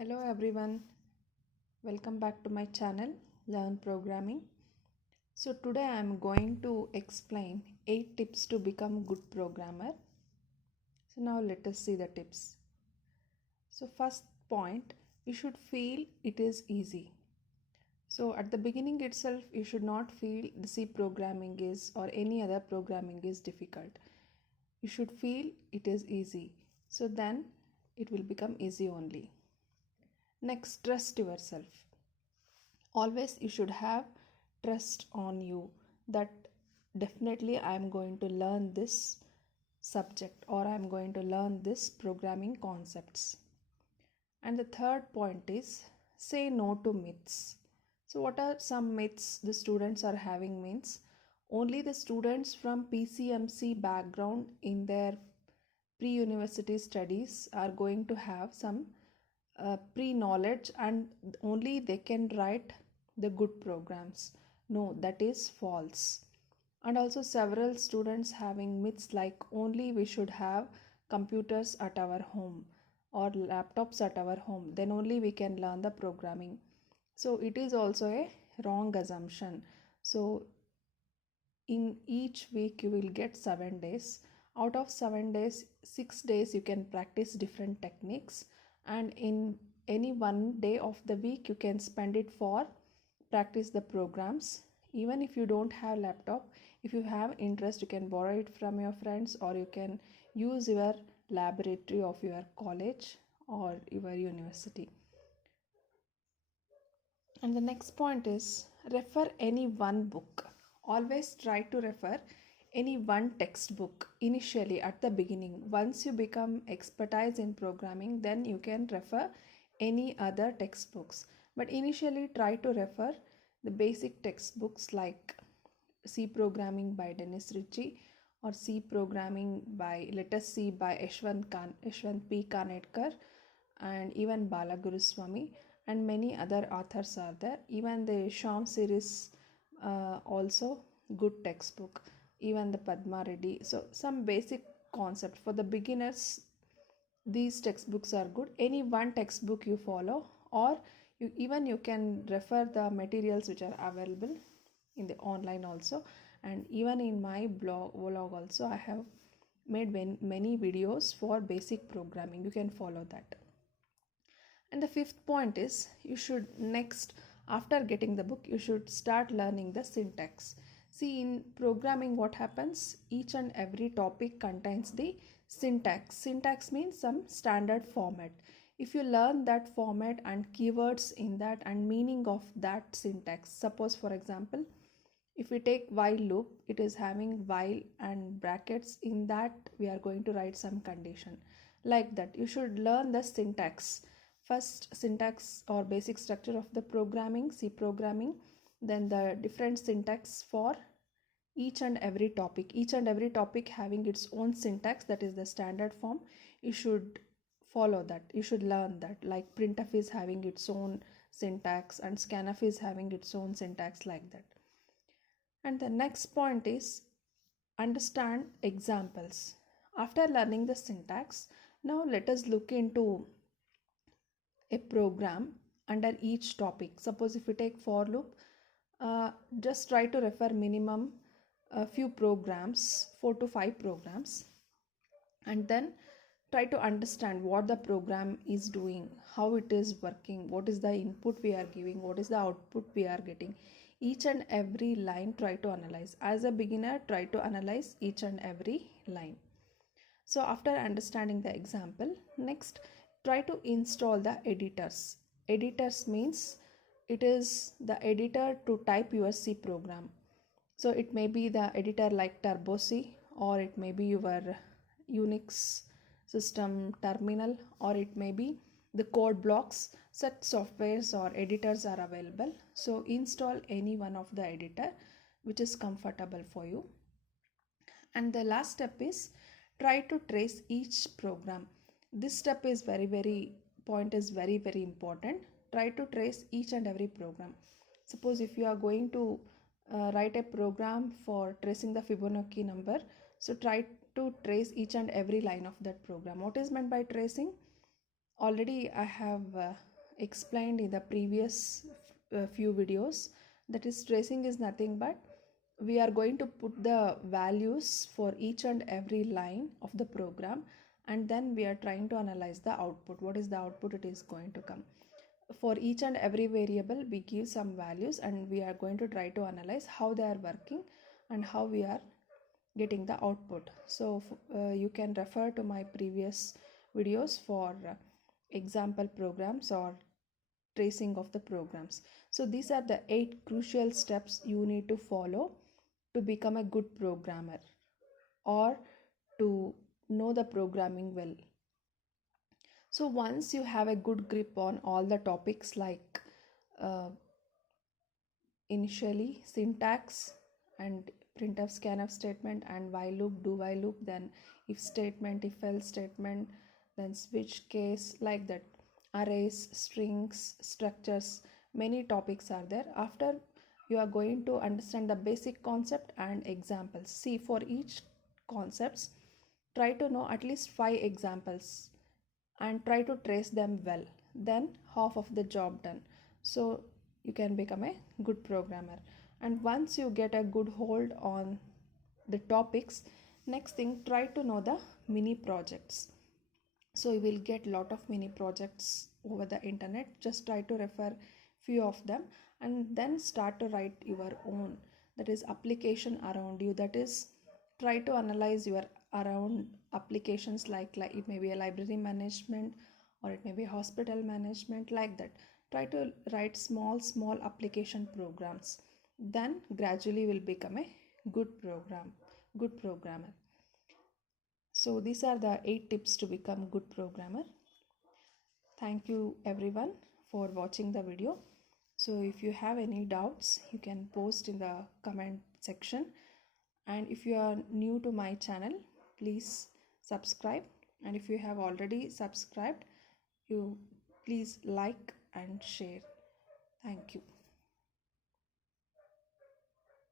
Hello everyone, welcome back to my channel Learn Programming. So today I am going to explain 8 tips to become good programmer. So now let us see the tips. So first point, you should feel it is easy. So at the beginning itself you should not feel the C programming is or any other programming is difficult. You should feel it is easy. So then it will become easy only. Next, trust yourself. Always you should have trust on you that definitely I am going to learn this subject or I am going to learn this programming concepts. And the third point is say no to myths. So what are some myths the students are having means only the students from PCMC background in their pre-university studies are going to have some pre-knowledge and only they can write the good programs. No, that is false. And also several students having myths like only we should have computers at our home or laptops at our home, then only we can learn the programming. So it is also a wrong assumption. So in each week you will get 7 days. Out of 7 days, 6 days you can practice different techniques, and in any one day of the week you can spend it for practice the programs. Even if you don't have laptop, if you have interest you can borrow it from your friends or you can use your laboratory of your college or your university. And the next point is refer any one book. Always try to refer any one textbook initially at the beginning. Once you become expertise in programming, then you can refer any other textbooks. But initially try to refer the basic textbooks like C Programming by Dennis Ritchie or C Programming by Let Us See by Yashwant P. Kanedkar and even Balaguruswamy, and many other authors are there. Even the Sham series also good textbook, even the Padma Reddy. So some basic concept for the beginners, these textbooks are good. Any one textbook you follow, or you can refer the materials which are available in the online also, and even in my blog also I have made many videos for basic programming. You can follow that. And the fifth point is you should next, after getting the book, you should start learning the syntax. See, in programming, what happens? Each and every topic contains the syntax. Syntax means some standard format. If you learn that format and keywords in that and meaning of that syntax, suppose for example, if we take while loop, it is having while and brackets. In that, we are going to write some condition. Like that, you should learn the syntax. First, syntax or basic structure of the programming, C programming, then the different syntax for each and every topic. Each and every topic having its own syntax, that is the standard form. You should follow that. You should learn that. Like printf is having its own syntax and scanf is having its own syntax, like that. And the next point is understand examples. After learning the syntax, now let us look into a program under each topic. Suppose if we take for loop, just try to refer minimum a few programs, 4 to 5 programs, and then try to understand what the program is doing, how it is working, what is the input we are giving, what is the output we are getting. Each and every line try to analyze. As a beginner, try to analyze each and every line. So after understanding the example, next try to install the editors. Editors means it is the editor to type your C program. So it may be the editor like Turbo C, or it may be your Unix system terminal, or it may be the code blocks. Such softwares or editors are available. So install any one of the editor which is comfortable for you. And the last step is try to trace each program. This step is very important. Try to trace each and every program. Suppose if you are going to write a program for tracing the Fibonacci number, so try to trace each and every line of that program. What is meant by tracing? Already I have explained in the previous few videos. That is, tracing is nothing but we are going to put the values for each and every line of the program, and then we are trying to analyze the output. What is the output it is going to come? For each and every variable we give some values, and we are going to try to analyze how they are working and how we are getting the output. So you can refer to my previous videos for example programs or tracing of the programs. So these are the 8 crucial steps you need to follow to become a good programmer or to know the programming well. So once you have a good grip on all the topics like uh, initially syntax and printf, scanf statement and while loop, do while loop, then if statement, if else statement, then switch case, like that, arrays, strings, structures, many topics are there. After you are going to understand the basic concept and examples. See, for each concepts try to know at least 5 examples and try to trace them well, then half of the job done. So you can become a good programmer. And once you get a good hold on the topics, next thing, try to know the mini projects. So you will get lot of mini projects over the internet. Just try to refer few of them and then start to write your own, that is application around you. That is, try to analyze your around applications, like it may be a library management or it may be hospital management, like that. Try to write small application programs, then gradually will become a good programmer. So these are the 8 tips to become good programmer. Thank you everyone for watching the video. So if you have any doubts, you can post in the comment section. And if you are new to my channel, please subscribe. And if you have already subscribed, you please like and share. Thank you.